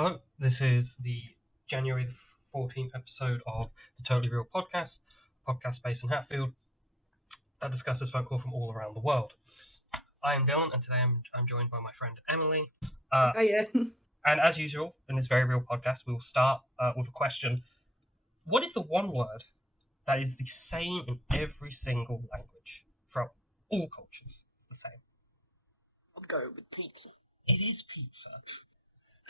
Hello, this is the January 14th episode of the Totally Real podcast based in Hatfield that discusses folklore from all around the world. I am Dylan, and today I'm joined by my friend Emily. Yeah. And as usual, in this very real podcast, we will start with a question. What is the one word that is the same in every single language from all cultures? The same. I'll go with pizza. It is pizza.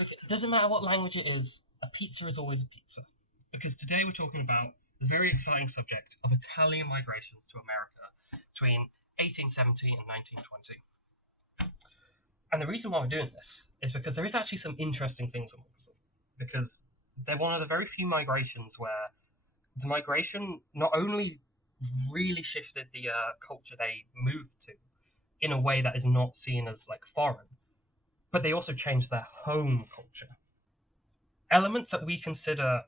Okay, it doesn't matter what language it is, a pizza is always a pizza. Because today we're talking about the very exciting subject of Italian migrations to America between 1870 and 1920. And the reason why we're doing this is because there is actually some interesting things amongst them. Because they're one of the very few migrations where the migration not only really shifted the culture they moved to in a way that is not seen as like foreign, but they also changed their home culture. Elements that we consider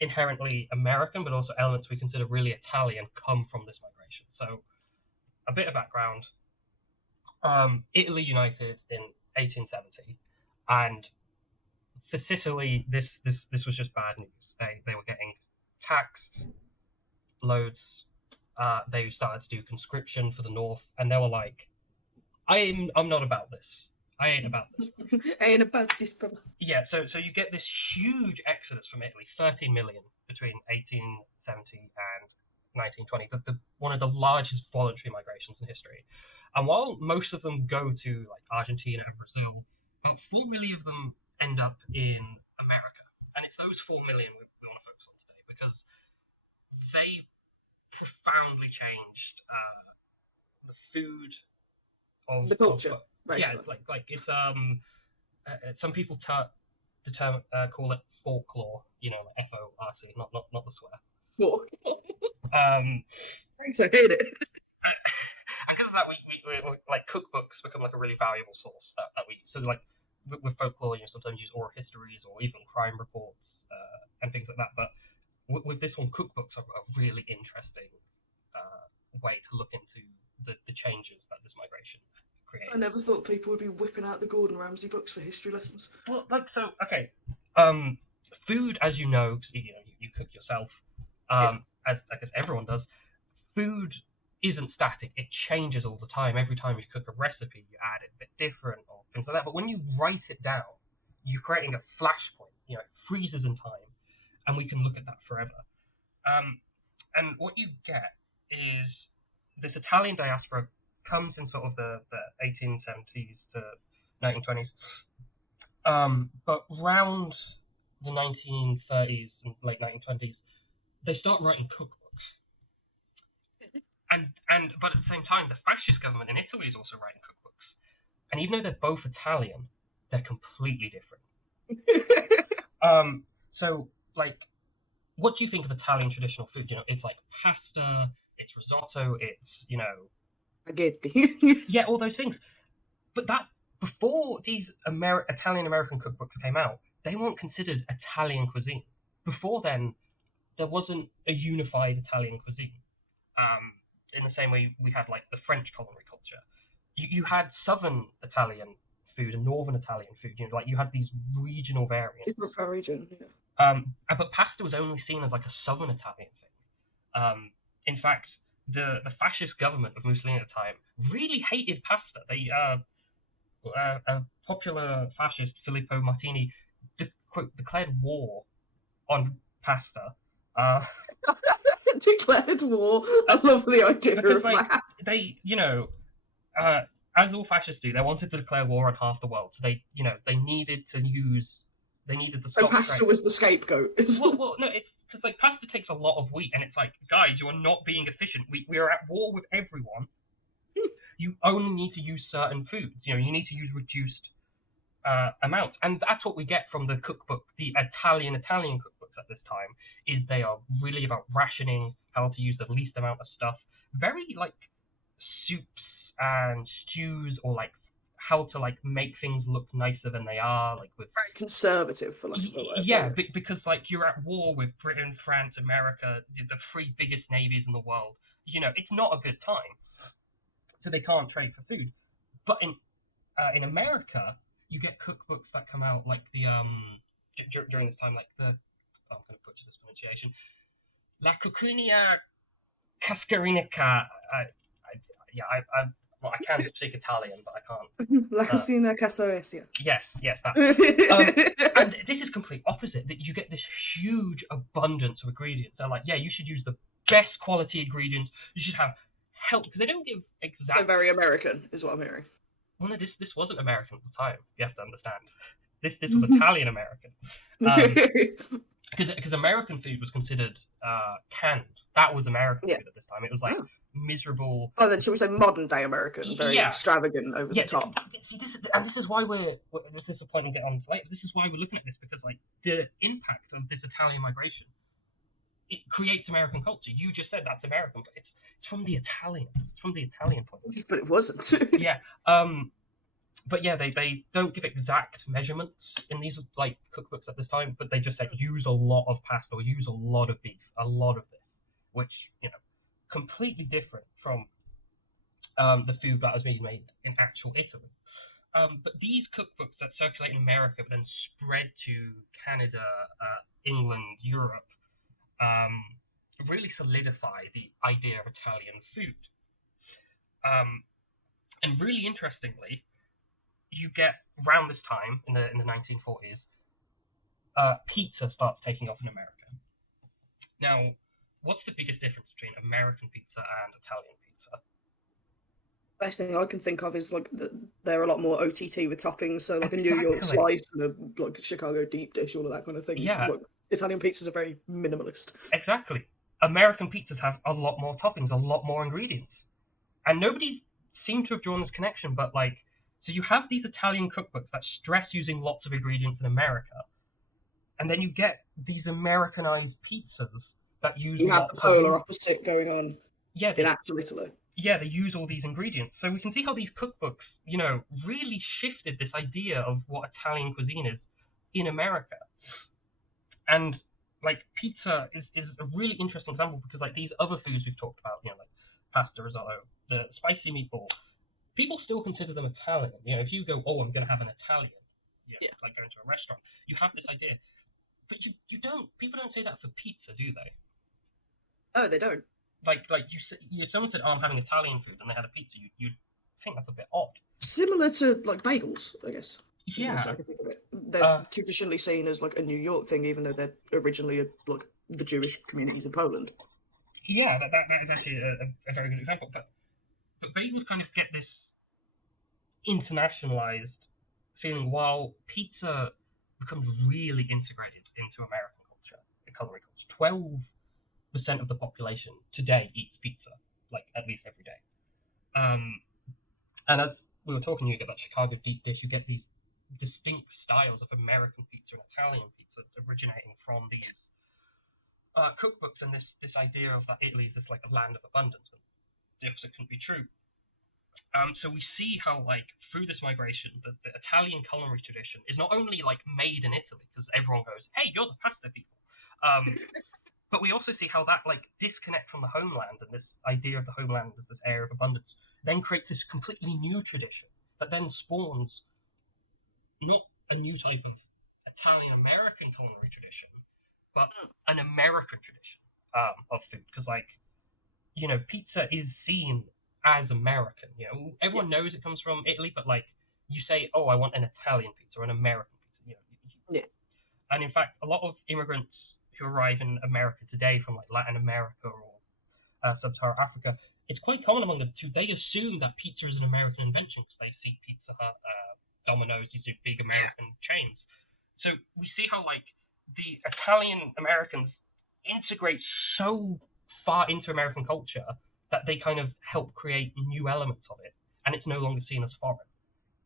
inherently American, but also elements we consider really Italian, come from this migration. So, a bit of background. Italy united in 1870, and for Sicily, this was just bad news. They were getting taxed loads. They started to do conscription for the North, and they were like, I'm not about this. I ain't about this. I ain't about this, brother. Yeah, so you get this huge exodus from Italy, 13 million between 1870 and 1920, one of the largest voluntary migrations in history. And while most of them go to like Argentina and Brazil, about 4 million of them end up in America. And it's those 4 million we want to focus on today, because they profoundly changed the food of the culture. Yeah, it's like it's some people call it folklore, like FORC, not the swear. Fork. Thanks, I hate it. And because of that, we like cookbooks become like a really valuable source that we like with folklore. Sometimes use oral histories or even crime reports and things like that. But with this one, cookbooks are a really interesting way to look into the changes that this migration created. I never thought people would be whipping out the Gordon Ramsay books for history lessons. Well, okay. Food, as you know, you cook yourself, as I guess everyone does. Food isn't static; it changes all the time. Every time you cook a recipe, you add it a bit different or things like that. But when you write it down, you're creating a flashpoint. It freezes in time, and we can look at that forever. And what you get is this Italian diaspora comes in sort of the 1870s to 1920s. But around the 1930s and late 1920s, they start writing cookbooks. But at the same time, the fascist government in Italy is also writing cookbooks. And even though they're both Italian, they're completely different. So, like, what do you think of Italian traditional food? It's like pasta, it's risotto, it's, spaghetti. Yeah, all those things. But that before these Italian-American cookbooks came out, they weren't considered Italian cuisine. Before then, there wasn't a unified Italian cuisine. In the same way we had like the French culinary culture. You had southern Italian food and northern Italian food. Like you had these regional variants. Different per region, yeah. But pasta was only seen as like a southern Italian thing. In fact, the fascist government of Mussolini at the time really hated pasta. They a popular fascist, Filippo Martini, declared war on pasta. Declared war. I love the idea because, of that. They, as all fascists do, they wanted to declare war on half the world. So they needed the stock trade. Pasta was the scapegoat. Well, no, it's because like pasta takes a lot of wheat, and it's like, guys, you are not being efficient. We are at war with everyone. You only need to use certain foods. You need to use reduced amounts, and that's what we get from the cookbook, the Italian cookbooks at this time. Is they are really about rationing, how to use the least amount of stuff. Very like soups and stews, or like how to like make things look nicer than they are, like with very conservative for like because like you're at war with Britain, France, America, the three biggest navies in the world. It's not a good time, so they can't trade for food. But in America, you get cookbooks that come out like the during this time, like the I'm going to butcher this pronunciation, La Cucina Cascarinica. Well, I can speak Italian, but I can't. La Cucina Casaresia. Yes, that. And this is complete opposite. That you get this huge abundance of ingredients. They're like, yeah, you should use the best quality ingredients. You should have help, because they don't give exact. They're very American, is what I'm hearing. Well, no, this wasn't American at the time. You have to understand. This was Italian American. Because American food was considered canned. That was American food at this time. It was like miserable. Oh, then should we say modern day American? Very extravagant, over the top. This is why this is the point we'll get on later. This is why we're looking at this, because like the impact of this Italian migration, it creates American culture. You just said that's American, but it's from the Italian. It's from the Italian point of view. But it wasn't. Yeah. But yeah, they don't give exact measurements in these like cookbooks at this time, but they just say use a lot of pasta or use a lot of beef, a lot of this, which, you know, completely different from the food that was being made in actual Italy. But these cookbooks that circulate in America but then spread to Canada, England, Europe, really solidify the idea of Italian food. And really interestingly, you get around this time in the 1940s, pizza starts taking off in America. Now, what's the biggest difference between American pizza and Italian pizza? Best thing I can think of is like they're a lot more OTT with toppings, so like a New York slice and a like Chicago deep dish, all of that kind of thing. Yeah. Like, Italian pizzas are very minimalist. Exactly. American pizzas have a lot more toppings, a lot more ingredients, and nobody seemed to have drawn this connection. But like, so you have these Italian cookbooks that stress using lots of ingredients in America, and then you get these Americanized pizzas that use. You have the polar opposite going on. Yeah, in actual Italy. Yeah, they use all these ingredients. So we can see how these cookbooks, you know, really shifted this idea of what Italian cuisine is in America. And like pizza is a really interesting example, because like these other foods we've talked about, you know, like pasta, risotto, the spicy meatball, people still consider them Italian. You know, if you go, oh, I'm going to have an Italian, like going to a restaurant, you have this idea. But you don't, people don't say that for pizza, do they? Oh, they don't. Like if someone said, oh, I'm having Italian food, and they had a pizza, you'd think that's a bit odd. Similar to like bagels, I guess. Yeah. I can think of it. They're traditionally seen as like a New York thing, even though they're originally like the Jewish communities in Poland. Yeah, that is actually a very good example. But bagels kind of get this internationalized feeling, while pizza becomes really integrated into American culture, the culinary culture. 12% of the population today eats pizza, like at least every day. And as we were talking, you get that Chicago deep dish, you get these distinct styles of American pizza and Italian pizza originating from these cookbooks, and this idea of that Italy is this like a land of abundance, and the opposite couldn't be true. So we see how like through this migration, the Italian culinary tradition is not only like made in Italy, because everyone goes, hey, you're the pasta people. But we also see how that like disconnect from the homeland, and this idea of the homeland as this area of abundance, then creates this completely new tradition that then spawns not a new type of Italian-American culinary tradition, but an American tradition of food. Because like, you know, pizza is seen as American. You know, everyone knows it comes from Italy, but like you say, oh, I want an Italian pizza or an American pizza. You know, And in fact, a lot of immigrants who arrive in America today from like Latin America or sub-Saharan Africa, it's quite common among them too. They assume that pizza is an American invention because they see Pizza Hut, Domino's, these big American chains. So we see how like the Italian Americans integrate so far into American culture that they kind of help create new elements of it, and it's no longer seen as foreign.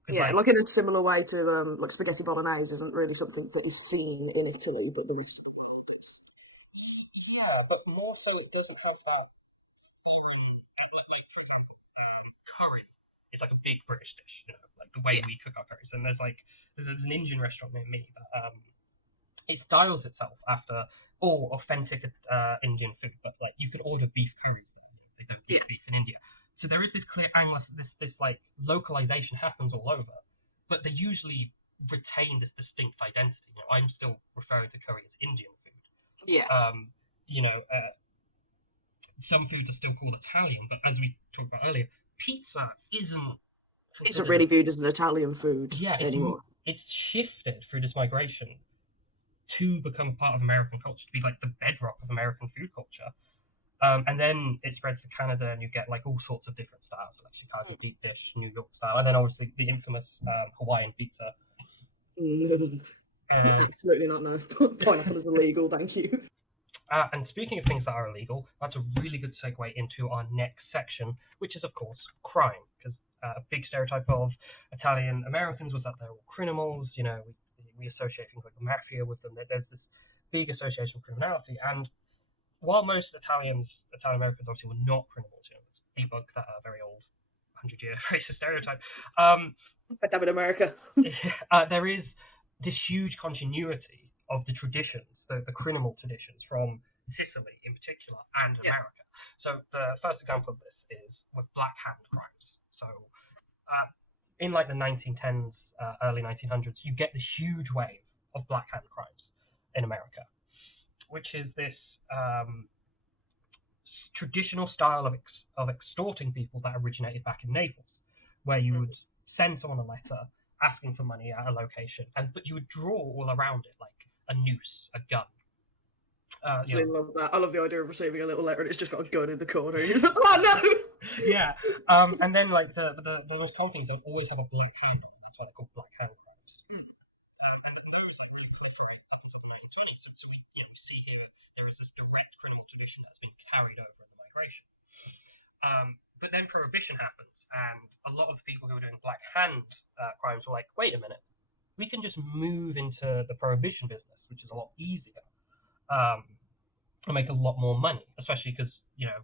Yeah, like in a similar way to like spaghetti bolognese isn't really something that is seen in Italy, but the rest of the world does. Yeah, but more so it doesn't have that. Like for example, curry is like a big British dish, you know, like the way we cook our curries. And there's an Indian restaurant near me that it styles itself after all authentic Indian food, but like you can order beef curry, they do beef in India. So there is this clear angle, this like localization happens all over, but they usually retain this distinct identity. You know, I'm still referring to curry as Indian food. Yeah. You know, some foods are still called Italian, but as we talked about earlier, pizza isn't really viewed as an Italian food anymore. It's shifted through this migration to become part of American culture, to be like the bedrock of American food culture. And then it spreads to Canada, and you get like all sorts of different styles, like Chicago deep dish, New York style, and then obviously the infamous Hawaiian pizza. Absolutely not, no. Pineapple is illegal, thank you. And speaking of things that are illegal, that's a really good segue into our next section, which is, of course, crime. Because a big stereotype of Italian Americans was that they're all criminals. You know, we associate things like the MAFIA with them. There's this big association with criminality. And while most Italian Americans obviously were not criminals, you know, let's debunk that very old 100-year racist stereotype. Damn it, America. There is this huge continuity of the traditions, the criminal traditions from Sicily in particular and America. So the first example of this is with Black Hand crimes. So in like the 1910s, early 1900s, you get this huge wave of Black Hand crimes in America, which is this traditional style of extorting people that originated back in Naples, where you would send someone a letter asking for money at a location, but you would draw all around it like a noose, a gun. I love that. I love the idea of receiving a little letter and it's just got a gun in the corner. You're like, oh no! Yeah. And then like the those companies don't always have a black hand. It's what they call Black Hand crimes. Carried over in the migration. But then Prohibition happens, and a lot of the people who were doing Black Hand crimes were like, wait a minute, we can just move into the Prohibition business, which is a lot easier, and make a lot more money, especially because, you know,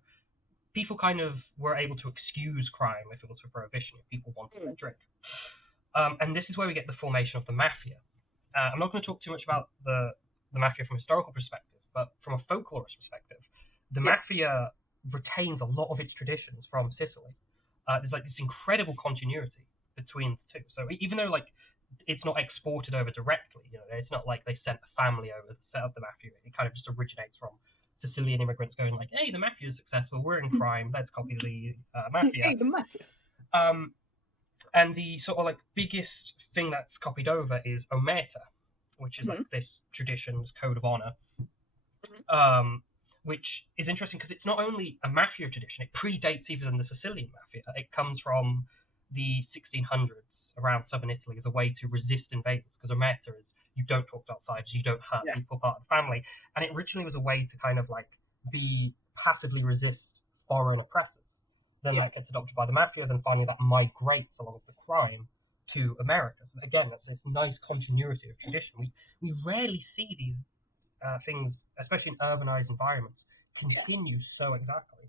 people kind of were able to excuse crime if it was for Prohibition, if people wanted their drink. And this is where we get the formation of the Mafia. I'm not going to talk too much about the Mafia from a historical perspective, but from a folklorist perspective, the Mafia retains a lot of its traditions from Sicily. There's like this incredible continuity between the two. So even though like it's not exported over directly, you know, it's not like they sent a family over to set up the Mafia. It kind of just originates from Sicilian immigrants going like, hey, the Mafia is successful, we're in crime, let's copy the Mafia. Hey, the Mafia. And the sort of like biggest thing that's copied over is Omerta, which is like this tradition's code of honor. Which is interesting because it's not only a Mafia tradition, it predates even the Sicilian Mafia. It comes from the 1600s around southern Italy as a way to resist invaders, because Omerta is you don't talk to outsiders, you don't hurt people part of the family. And it originally was a way to kind of like passively resist foreign oppressors. Then that gets adopted by the Mafia, then finally that migrates along with the crime to America. So again, that's this nice continuity of tradition. We rarely see these things, especially in urbanized environments, continue so exactly.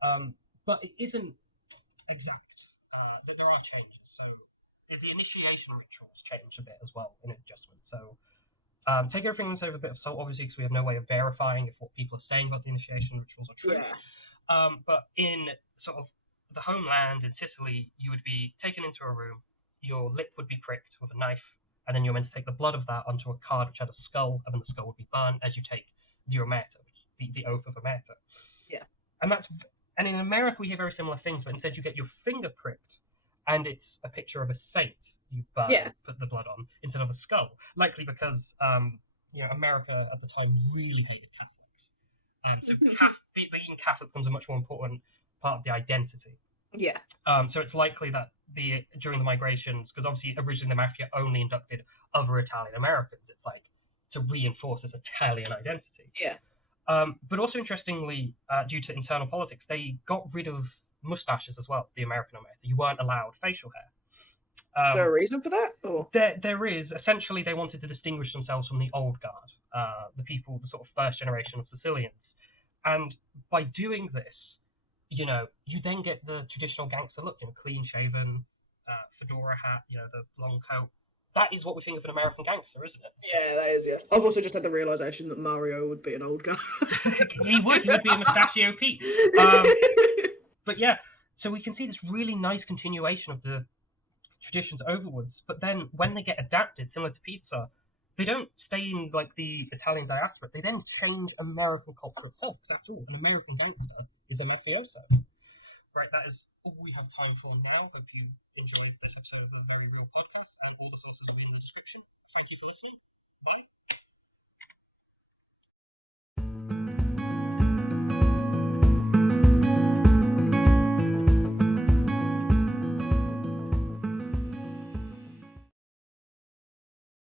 But it isn't exact. There are changes. So the initiation rituals change a bit as well in adjustment. So take everything with a bit of salt, obviously, because we have no way of verifying if what people are saying about the initiation rituals are true. But in sort of the homeland in Sicily, you would be taken into a room, your lip would be pricked with a knife, and then you're meant to take the blood of that onto a card which had a skull, and then the skull would be burned as you take the Omerta, which is the oath of Omerta. And in America we hear very similar things, but instead you get your finger pricked, and it's a picture of a saint you burn, put the blood on, instead of a skull. Likely because America at the time really hated Catholics. So being Catholic becomes a much more important part of the identity. So it's likely that during the migrations, because obviously originally the Mafia only inducted other Italian Americans, it's like to reinforce this Italian identity. But also interestingly, due to internal politics, they got rid of mustaches as well, the American Omerta. You weren't allowed facial hair. Is there a reason for that? Or? There is. Essentially, they wanted to distinguish themselves from the old guard, the people, the sort of first generation of Sicilians. And by doing this, you know, you then get the traditional gangster look, you know, clean-shaven, fedora hat, you know, the long coat. That is what we think of an American gangster, isn't it? Yeah, that is, I've also just had the realisation that Mario would be an old guy. He would be a Mustachio Pete. But yeah, so we can see this really nice continuation of the traditions overwards, but then when they get adapted, similar to pizza, they don't stay in like the Italian diaspora. They then change American culture itself. That's all. An American gangster is a mafioso. Right, that is all we have time for now. Hope you enjoyed this episode of the Very Real Podcast, and all the sources will be in the description. Thank you for listening. Bye.